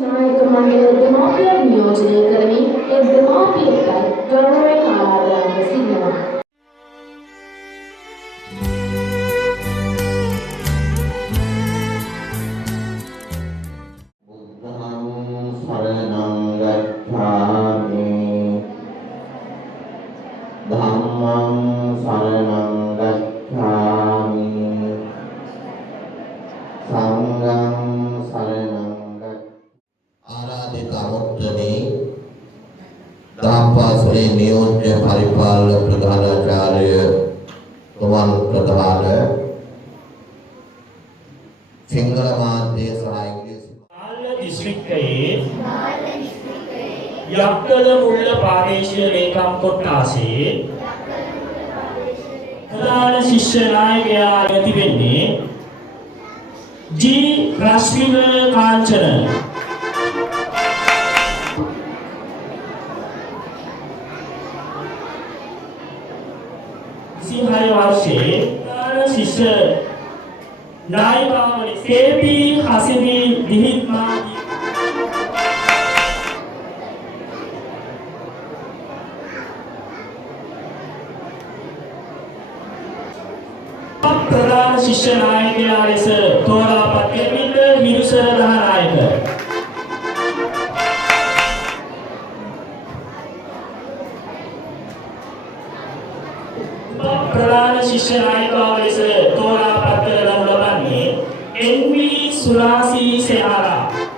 नायक मंडल දෙමාපිය නියෝජනය කරමින් එක් දෙමාපියෙක්ට ගෞරවයෙන් ආරාධනා කර සිටිනවා. नियोज्य परिपाल प्रधानाचार्य तुमान प्रधान सिंगल माध्य सहाय डिस्ट्रिक्टයේ යක්කල මුල්ල ප්‍රාදේශීය ලේකම් කොට්ටාසේ ප්‍රධාන ශිෂ්‍ය නායකයා ඇති වෙන්නේ ජී රශ්මිව කාංචන. सिंहाय वर्षे शिष्य नायकावली सेबी हसीबी दिहित मागी प्रधान शिष्य नायकයා ලෙස තෝරාපත් කෙරෙමින් හිරුසර රහනායක प्रधान शिष्य नायिका लෙස තෝරාපත් කරනු ලබන්නේ එන්.වී. සුරාසී සෙනාරා.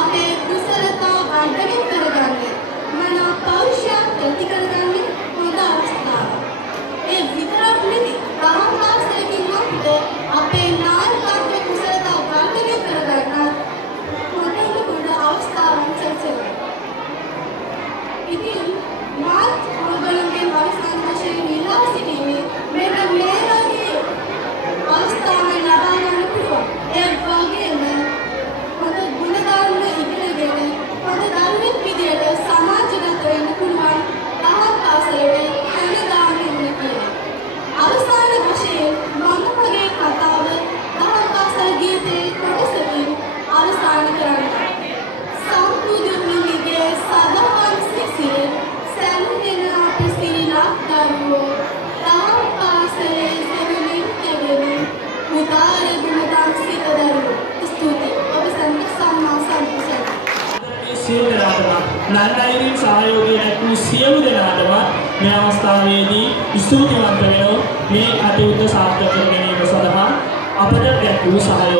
අපේ කුසලතා වර්ධනය කරගන්න මනා පෞරුෂයක් ඇති කරගන්න දරුවෝ තාම පාසලේ සෙවමින් කෙවෙමින් මුදාර ගුණදම් සිත දරුවෝ ස්තුතියි ඔබ සම්මා සම්බුසයි මේ සියලු දෙනාටම ලන්ඩයිරින් සහයෝගය දක්වූ සියලු දෙනාටම මේ අවස්ථාවේදී ස්තුතිවන්ත වෙනවා මේ කටයුත්ත සාර්ථක කර ගැනීම සඳහා අපට දැක්වූ සහයෝගය